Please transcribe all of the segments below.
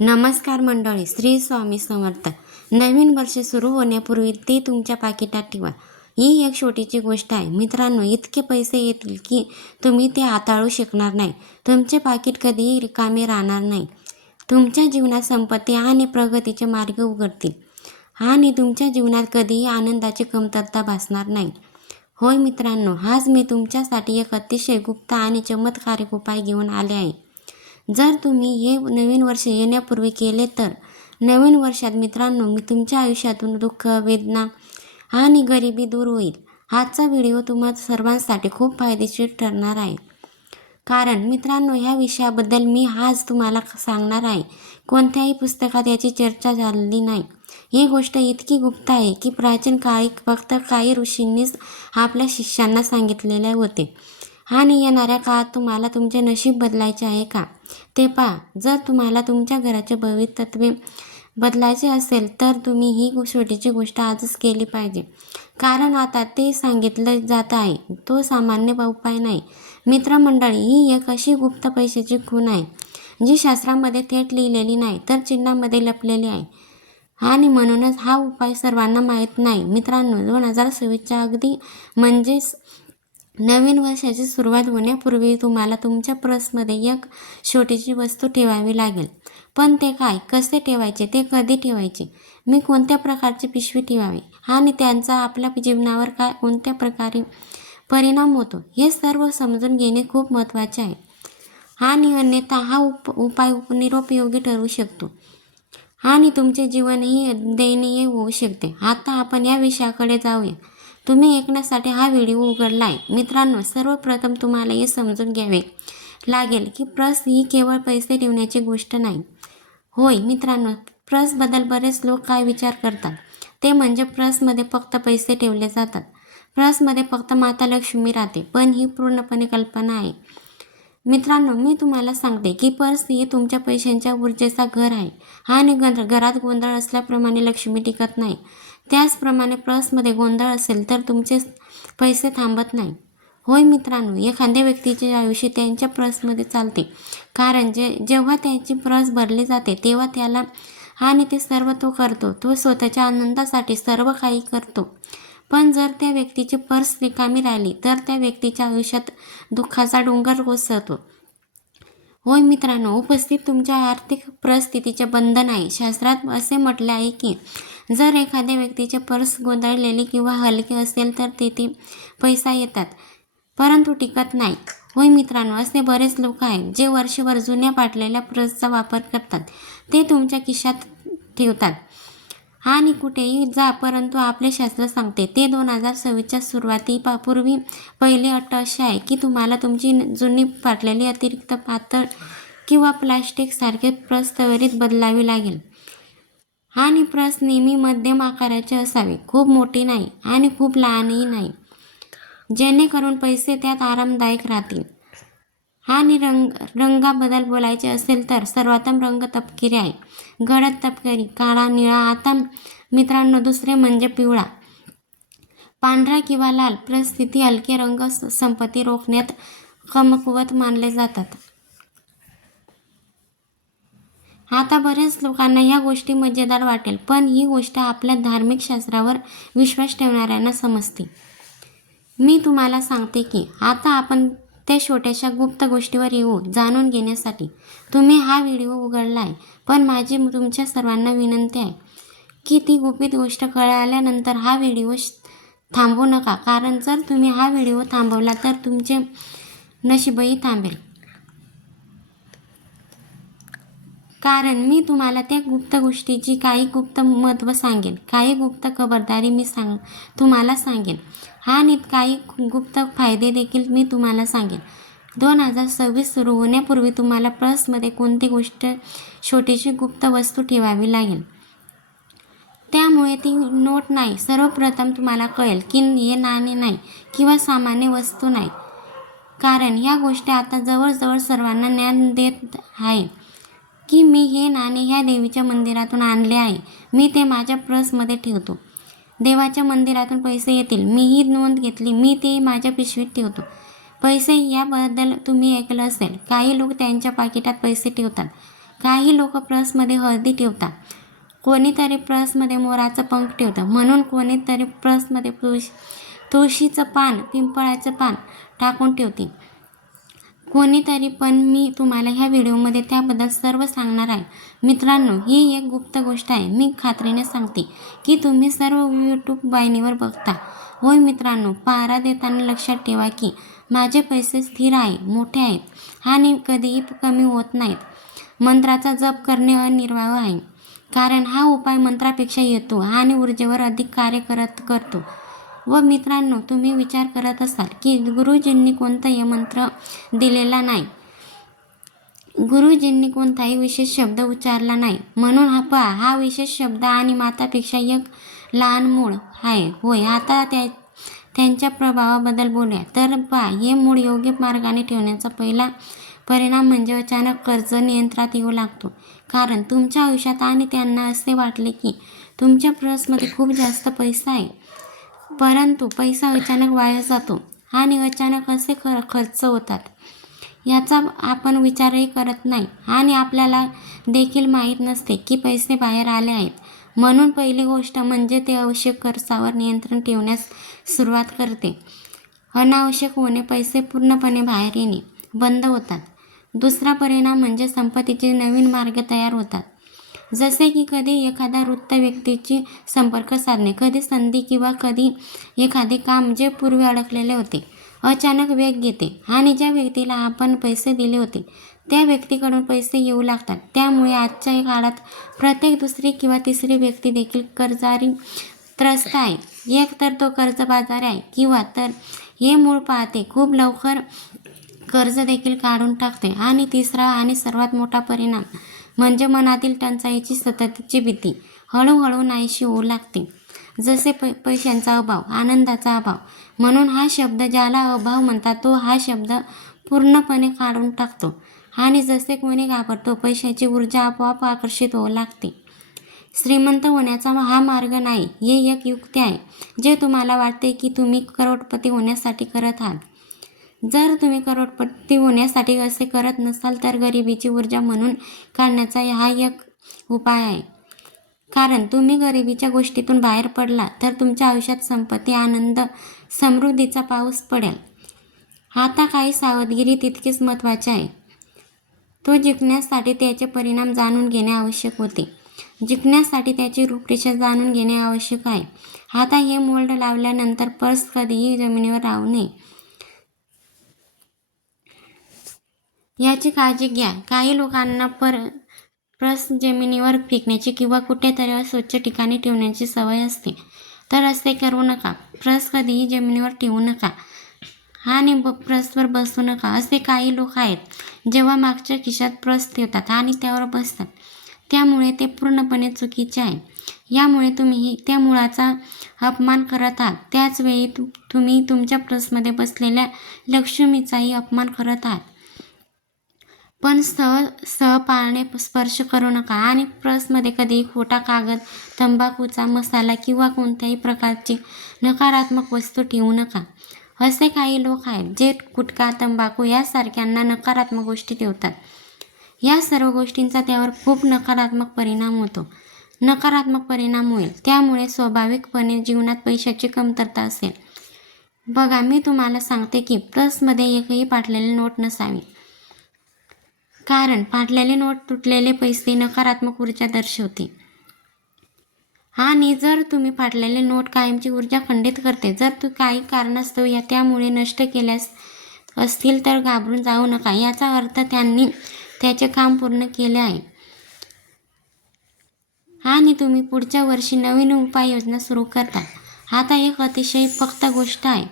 नमस्कार मंडळी, श्री स्वामी समर्थ. नवीन वर्ष सुरू होण्यापूर्वी ते तुमच्या पाकिटात ठेवा. ही एक छोटीची गोष्ट आहे मित्रांनो. इतके पैसे येतील की तुम्ही ते हाताळू शकणार नाही. तुमचे पाकिट कधीही रिकामे राहणार नाही. तुमच्या जीवनात संपत्ती आणि प्रगतीचे मार्ग उघडतील आणि तुमच्या जीवनात कधीही आनंदाची कमतरता भासणार नाही. होय मित्रांनो, आज मी तुमच्यासाठी एक अतिशय गुप्त आणि चमत्कारिक उपाय घेऊन आले आहे. जर तुम्ही हे नवीन वर्ष येण्यापूर्वी केले तर नवीन वर्षात मित्रांनो, मी तुमच्या आयुष्यातून दुःख, वेदना आणि गरिबी दूर होईल. आजचा व्हिडिओ तुम्हा सर्वांसाठी खूप फायदेशीर ठरणार आहे. कारण मित्रांनो, ह्या विषयाबद्दल मी आज तुम्हाला सांगणार आहे. कोणत्याही पुस्तकात याची चर्चा झालेली नाही. ही गोष्ट इतकी गुप्त आहे की प्राचीन काळी फक्त काही ऋषींनीच आपल्या शिष्यांना सांगितलेले होते. आणि येणाऱ्या काळात तुम्हाला तुमचे नशीब बदलायचे आहे का, ते पहा. जर तुम्हाला तुमच्या घराचे भवितव्य बदलायचे असेल तर तुम्ही ही छोटीची गोष्ट आजच केली पाहिजे. कारण आता ते सांगितलं जात आहे तो सामान्य उपाय नाही. मित्रमंडळी, ही एक अशी गुप्त पैशाची खूण आहे जी शास्त्रामध्ये थेट लिहिलेली नाही तर चिन्हामध्ये लपलेली आहे. आणि म्हणूनच हा उपाय सर्वांना माहीत नाही. मित्रांनो, 2026च्या अगदी म्हणजेच नवीन वर्षाची सुरुवात होण्यापूर्वी तुम्हाला तुमच्या पर्समध्ये एक छोटीशी वस्तू ठेवावी लागेल. पण ते काय, कसे ठेवायचे, ते कधी ठेवायचे, मी कोणत्या प्रकारची पिशवी ठेवावी आणि त्यांचा आपल्या जीवनावर काय कोणत्या प्रकारे परिणाम होतो, हे सर्व समजून घेणे खूप महत्त्वाचे आहे. आणि अन्यथा हा उपाय निरुपयोगी ठरू शकतो आणि तुमचे जीवनही दयनीय होऊ शकते. आता आपण या विषयाकडे जाऊया. तुम्ही ऐकण्यासाठी हा व्हिडिओ उघडला आहे. मित्रांनो, सर्वप्रथम तुम्हाला हे समजून घ्यावे लागेल की पर्स ही केवळ पैसे ठेवण्याची गोष्ट नाही. होय मित्रांनो, पर्सबद्दल बरेच लोक काय विचार करतात ते म्हणजे पर्समध्ये फक्त पैसे ठेवले जातात, पर्समध्ये फक्त माता लक्ष्मी राहते. पण ही पूर्णपणे कल्पना आहे. मित्रांनो, मी तुम्हाला सांगते की पर्स ही तुमच्या पैशांच्या ऊर्जेचा घर आहे. आणि घरात गोंधळ असल्याप्रमाणे लक्ष्मी टिकत नाही, त्याचप्रमाणे पर्समध्ये गोंधळ असेल तर तुमचे पैसे थांबत नाही. होय मित्रांनो, एखाद्या व्यक्तीचे आयुष्य त्यांच्या पर्समध्ये चालते. कारण जेव्हा त्याची पर्स भरली जाते तेव्हा त्याला आणि ते सर्व तो करतो. तो स्वतःच्या आनंदासाठी सर्व काही करतो. पण जर त्या व्यक्तीची पर्स रिकामी राहिली तर त्या व्यक्तीच्या आयुष्यात दुःखाचा डोंगर कोसळतो. होय मित्रांनो, उपस्थित तुमच्या आर्थिक परिस्थितीचे बंधन आहे. शास्त्रात असे म्हटले आहे की जर एखाद्या व्यक्तीचे पर्स गोंधळलेली किंवा हलके असेल तर तेथे पैसा येतात परंतु टिकत नाही. होय मित्रांनो, असे बरेच लोक आहेत जे वर्षभर जुन्या फाटलेल्या पर्सचा वापर करतात. ते तुमच्या खिशात ठेवतात आणि कुठेही जा, परंतु आपले शास्त्र सांगते ते 2026च्या सुरुवातीपूर्वी पहिली अट अशी आहे की तुम्हाला तुमची जुनी फाटलेली अतिरिक्त पातळ किंवा प्लास्टिक सारखे पर्स त्वरित बदलावी लागेल. आणि पर्स नेहमी मध्यम आकाराचे असावे, खूप मोठी नाही आणि खूप लहानही नाही, जेणेकरून पैसे त्यात आरामदायक राहतील. आणि रंगाबद्दल बोलायचे असेल तर सर्वोत्तम रंग तपकिरी आहे. गडद तपकिरी, काळा, निळा. आता मित्रांनो, दुसरे म्हणजे पिवळा, पांढरा किंवा लाल. परिस्थिती हलके रंग संपत्ती रोखण्यात कमकुवत मानले जातात. आता बरेच लोकांना ह्या गोष्टी मजेदार वाटेल, पण ही गोष्ट आपल्या धार्मिक शास्त्रावर विश्वास ठेवणाऱ्यांना समजते. मी तुम्हाला सांगते की आता आपण त्या छोट्याशा गुप्त गोष्टीवर येऊ. जाणून घेण्यासाठी तुम्ही हा व्हिडिओ उघडला आहे. पण माझी तुमच्या सर्वांना विनंती आहे की ती गुपित गोष्ट कळल्यानंतर हा व्हिडिओ थांबवू नका. कारण जर तुम्ही हा व्हिडिओ थांबवला तर तुमचे नशीबही थांबेल. कारण मी तुम्हाला त्या गुप्त गोष्टीची काही गुप्त महत्त्व सांगेन, काही गुप्त खबरदारी मी तुम्हाला सांगेन आणि काही गुप्त फायदे देखील मी तुम्हाला सांगेन. 2026 सुरू होण्यापूर्वी तुम्हाला पर्समध्ये कोणती गोष्ट छोटीशी गुप्त वस्तू ठेवावी लागेल. त्यामुळे ती नोट नाही. सर्वप्रथम तुम्हाला कळेल की हे नाणे नाही किंवा सामान्य वस्तू नाही. कारण ह्या गोष्टी आता जवळजवळ सर्वांना ज्ञान देत आहे की मी हे नाणे ह्या देवीच्या मंदिरातून आणले आहे. मी ते माझ्या पर्समध्ये ठेवतो. देवाच्या मंदिरातून पैसे येतील, मी ही नोंद घेतली, मी ते माझ्या पिशवीत ठेवतो. पैसे याबद्दल तुम्ही ऐकलं असेल. काही लोक त्यांच्या पाकिटात पैसे ठेवतात काही लोक पर्समध्ये हळदी ठेवतात, कोणीतरी पर्समध्ये मोराचं पंख ठेवतं, म्हणून कोणीतरी पर्समध्ये तुळशीचं पान, पिंपळाचं पान टाकून ठेवते कोणीतरी. पण मी तुम्हाला ह्या व्हिडिओमध्ये त्याबद्दल सर्व सांगणार आहे. मित्रांनो, ही एक गुप्त गोष्ट आहे. मी खात्रीने सांगते की तुम्ही सर्व यूट्यूब वाहिनीवर बघता. होय मित्रांनो, पहारा देताना लक्षात ठेवा की माझे पैसे स्थिर आहे, मोठे आहेत आणि कधीही कमी होत नाहीत. मंत्राचा जप करणे अनिर्वाह आहे, कारण हा उपाय मंत्रापेक्षा येतो आणि ऊर्जेवर अधिक कार्य करतो. व मित्रांनो, तुम्ही विचार करत असाल की गुरुजींनी कोणताही मंत्र दिलेला नाही, गुरुजींनी कोणताही विशेष शब्द उच्चारला नाही, म्हणून हा विशेष शब्द आणि मातापेक्षा एक लहान मूळ आहे. होय, आता त्यांच्या प्रभावाबद्दल बोलूया. तर हे मूळ योग्य मार्गाने ठेवण्याचा पहिला परिणाम म्हणजे अचानक कर्ज नियंत्रणात येऊ लागतो. कारण तुमच्या आयुष्यात आणि त्यांना असे वाटले की तुमच्या पर्समध्ये खूप जास्त पैसा आहे, परंतु पैसा अचानक वाया जातो आणि अचानक असे खर्च होतात, याचा आपण विचारही करत नाही आणि आपल्याला देखील माहीत नसते की पैसे बाहेर आले आहेत. म्हणून पहिली गोष्ट म्हणजे ते आवश्यक खर्चावर नियंत्रण ठेवण्यास सुरुवात करते. अनावश्यक होणे, पैसे पूर्णपणे बाहेर येणे बंद होतात. दुसरा परिणाम म्हणजे संपत्तीचे नवीन मार्ग तयार होतात. जसे की कधी एखादा वृत्त व्यक्तीची संपर्क साधणे, कधी संधी किंवा कधी एखादे काम जे पूर्वी अडकलेले होते अचानक वेग घेते आणि ज्या व्यक्तीला आपण पैसे दिले होते त्या व्यक्तीकडून पैसे येऊ लागतात. त्यामुळे आजच्या काळात प्रत्येक दुसरी किंवा तिसरी व्यक्ती देखील कर्जारी त्रस्त आहे. एक तर तो कर्जबाजारी आहे किंवा तर हे मूळ पाहते खूप लवकर कर्ज देखील काढून टाकते. आणि तिसरा आणि सर्वात मोठा परिणाम म्हणजे मनातील टंचाईची सततची भीती हळूहळू नाहीशी होऊ लागते. जसे पैशांचा अभाव, आनंदाचा अभाव. म्हणून हा शब्द, ज्याला अभाव म्हणतात, तो हा शब्द पूर्णपणे काढून टाकतो. आणि जसे कोणी घाबरतो, पैशाची ऊर्जा आपोआप आकर्षित होऊ लागते. श्रीमंत होण्याचा हा मार्ग नाही, हे एक युक्ती आहे जे तुम्हाला वाटते की तुम्ही करोडपती होण्यासाठी करत आहात. जर तुम्ही करोडपती होण्यासाठी असे करत नसाल तर गरिबीची ऊर्जा म्हणून काढण्याचा हा एक उपाय आहे. कारण तुम्ही गरिबीच्या गोष्टीतून बाहेर पडला तर तुमच्या आयुष्यात संपत्ती, आनंद, समृद्धीचा पाऊस पडेल. आता काही सावधगिरी तितकीच महत्त्वाची आहे. तो जिंकण्यासाठी त्याचे परिणाम जाणून घेणे आवश्यक होते. जिंकण्यासाठी त्याची रूपरेषा जाणून घेणे आवश्यक आहे. आता हे मोल्ड लावल्यानंतर पर्स कधीही जमिनीवर राहू नये याची काळजी घ्या. काही लोकांना पर्स जमिनीवर फेकण्याची किंवा कुठेतरी अस्वच्छ ठिकाणी ठेवण्याची सवय असते, तर असे करू नका. पर्स कधीही जमिनीवर ठेवू नका आणि पर्सवर बसू नका. असे काही लोक आहेत जेव्हा मागच्या खिशात पर्स ठेवतात आणि त्यावर बसतात, त्यामुळे ते पूर्णपणे चुकीचे आहे. यामुळे तुम्ही त्या मुळाचा अपमान करत आहात. त्याच वेळी तुम्ही तुमच्या पर्समध्ये बसलेल्या लक्ष्मीचाही अपमान करत आहात. पण पाळणे स्पर्श करू नका आणि पर्समध्ये कधीही खोटा कागद, तंबाखूचा मसाला किंवा कोणत्याही प्रकारची नकारात्मक वस्तू ठेवू नका. असे काही लोक आहेत जे गुटखा, तंबाखू यासारख्यांना नकारात्मक गोष्टी ठेवतात. या सर्व गोष्टींचा त्यावर खूप नकारात्मक परिणाम होतो. नकारात्मक परिणाम होईल, त्यामुळे स्वाभाविकपणे जीवनात पैशाची कमतरता असेल. बघा, मी तुम्हाला सांगते की पर्समध्ये एकही फाटलेली नोट नसावी, कारण फाटलेले नोट, तुटलेले पैसे नकारात्मक ऊर्जा दर्शवते. आणि जर तुम्ही फाटलेले नोट कायमची ऊर्जा खंडित करते. जर तू काही कारणास्तव त्यामुळे नष्ट केल्यास असतील तर घाबरून जाऊ नका. याचा अर्थ त्यांनी त्याचे काम पूर्ण केले आहे आणि तुम्ही पुढच्या वर्षी नवीन उपाययोजना सुरू करता. आता एक अतिशय फक्त गोष्ट आहे.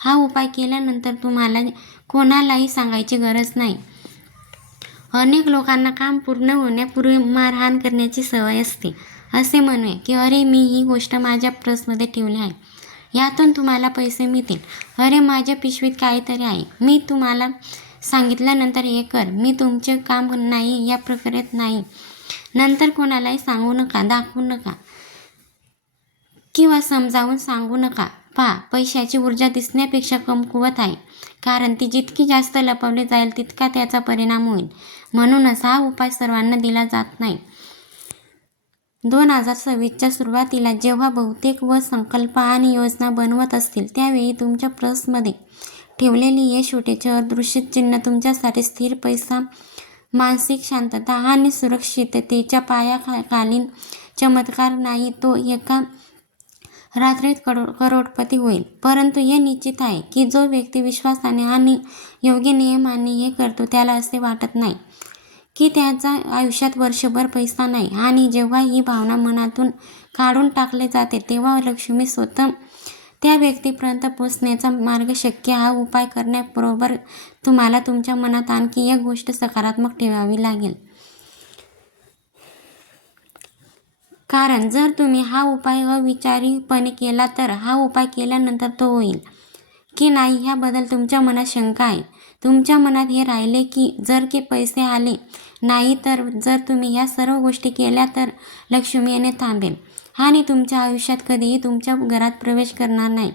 हा उपाय केल्यानंतर तुम्हाला कोणालाही सांगायची गरज नाही. अनेक लोकांना काम पूर्ण होण्यापूर्वी मारहाण करण्याची सवय असते. असे म्हणूया की अरे, मी ही गोष्ट माझ्या पर्समध्ये ठेवली आहे, यातून तुम्हाला पैसे मिळतील. अरे, माझ्या पिशवीत काहीतरी आहे, मी तुम्हाला सांगितल्यानंतर हे कर. मी तुमचे काम नाही या प्रकारात नाही. नंतर कोणालाही सांगू नका, दाखवू नका किंवा समजावून सांगू नका. पहा, पैशाची ऊर्जा दिसण्यापेक्षा कमकुवत आहे, कारण ती जितकी जास्त लपवली जाईल तितका त्याचा परिणाम होईल. म्हणूनच हा उपाय सर्वांना दिला जात नाही. 2026च्या सुरुवातीला जेव्हा बहुतेक संकल्प आणि योजना बनवत असतील त्यावेळी तुमच्या पर्समध्ये ठेवलेली हे छोटेसे अदृश्य चिन्ह तुमच्यासाठी स्थिर पैसा, मानसिक शांतता आणि सुरक्षिततेच्या पायाखालील चमत्कार नाही, तो एका रात्रीत करोडपती होईल. परंतु हे निश्चित आहे की जो व्यक्ती विश्वासाने आणि योग्य नियमाने हे करतो त्याला असे वाटत नाही की त्याच्या आयुष्यात वर्षभर पैसा नाही. आणि जेव्हा ही भावना मनातून काढून टाकली जाते तेव्हा लक्ष्मी स्वतः त्या व्यक्तीपर्यंत पोहोचण्याचा मार्ग शक्य. हा उपाय करण्याबरोबर तुम्हाला तुमच्या मनात आणखी एक गोष्ट सकारात्मक ठेवावी लागेल, कारण जर तुम्ही हा उपाय अविचारीपणे केला तर हा उपाय केल्यानंतर तो होईल की नाही ह्याबद्दल तुमच्या मनात शंका आहे. तुमच्या मनात हे राहिले की जर की पैसे आले नाही तर जर तुम्ही या सर्व गोष्टी केल्या तर लक्ष्मी येणे थांबेल आणि तुमच्या आयुष्यात कधीही तुमच्या घरात प्रवेश करणार नाही.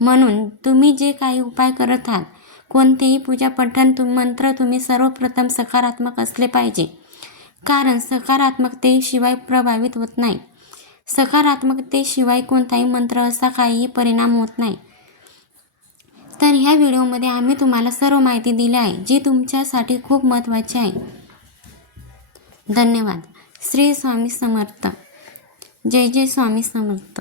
म्हणून तुम्ही जे काही उपाय करत आहात, कोणतेही पूजा पठण मंत्र, तुम्ही सर्वप्रथम सकारात्मक असले पाहिजे, कारण सकारात्मकतेशिवाय प्रभावित होत नाही. सकारात्मकतेशिवाय कोणताही मंत्र असा काहीही परिणाम होत नाही. तर ह्या व्हिडिओमध्ये आम्ही तुम्हाला सर्व माहिती दिली आहे जी तुमच्यासाठी खूप महत्त्वाची आहे. धन्यवाद. श्री स्वामी समर्थ. जय जय स्वामी समर्थ.